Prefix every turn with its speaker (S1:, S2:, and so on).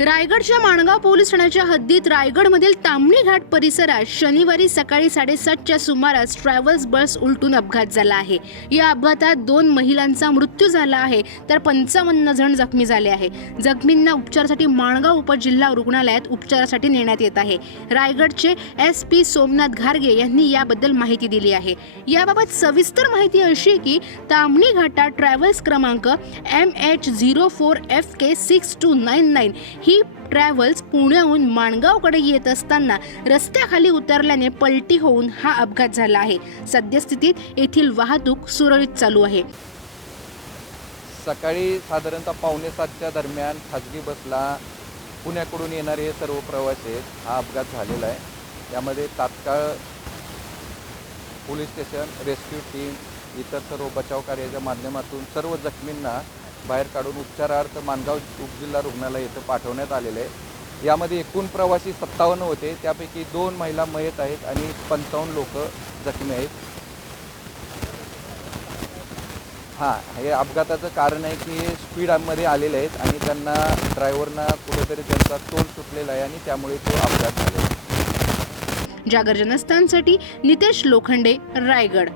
S1: रायगडच्या माणगाव पोलीस ठाण्याच्या हद्दीत रायगडमधील तामणी घाट परिसरात शनिवारी सकाळी साडेसातच्या सुमारास ट्रॅव्हल्स बस उलटून अपघात झाला आहे. या अपघातात दोन महिलांचा मृत्यू झाला आहे तर पंचावन्न जण जखमी झाले आहे. जखमींना उपचारासाठी माणगाव उपजिल्हा रुग्णालयात उपचारासाठी नेण्यात येत आहे. रायगडचे एस पी सोमनाथ घारगे यांनी याबद्दल माहिती दिली आहे. याबाबत सविस्तर माहिती अशी की तामणी घाटात ट्रॅव्हल्स क्रमांक M H zero four F K six two nine nine ही ट्रॅव्हल्स पुण्याहून माणगावकडे येत असताना रस्त्याखाली उतरल्याने पलटी होऊन हा अपघात झाला आहे. सद्यस्थितीत येथील वाहतूक सुरळीत चालू आहे.
S2: सकाळी साधारणतः पावणे सातच्या दरम्यान खाजगी बसला पुण्याकडून येणारे हे सर्व प्रवासी हा अपघात झालेला आहे. यामध्ये तात्काळ पोलीस स्टेशन रेस्क्यू टीम इतर सर्व बचाव कार्याच्या माध्यमातून सर्व जखमींना बाहेर काढून उपचारार्थ मानगाव उपजिल्हा रुग्णालय इथं पाठवण्यात आलेलं आहे. यामध्ये एकूण प्रवासी सत्तावन्न होते. त्यापैकी दोन महिला मयत आहेत आणि पंचावन्न लोक जखमी आहेत. हां हे अपघाताचं कारण आहे की हे स्पीडमध्ये आलेले आहेत आणि त्यांना ड्रायव्हरना कुठेतरी त्यांचा तोल सुटलेला आहे आणि त्यामुळे तो अपघात झालेला आहे.
S1: जागर जनस्थानसाठी नितेश लोखंडे रायगड.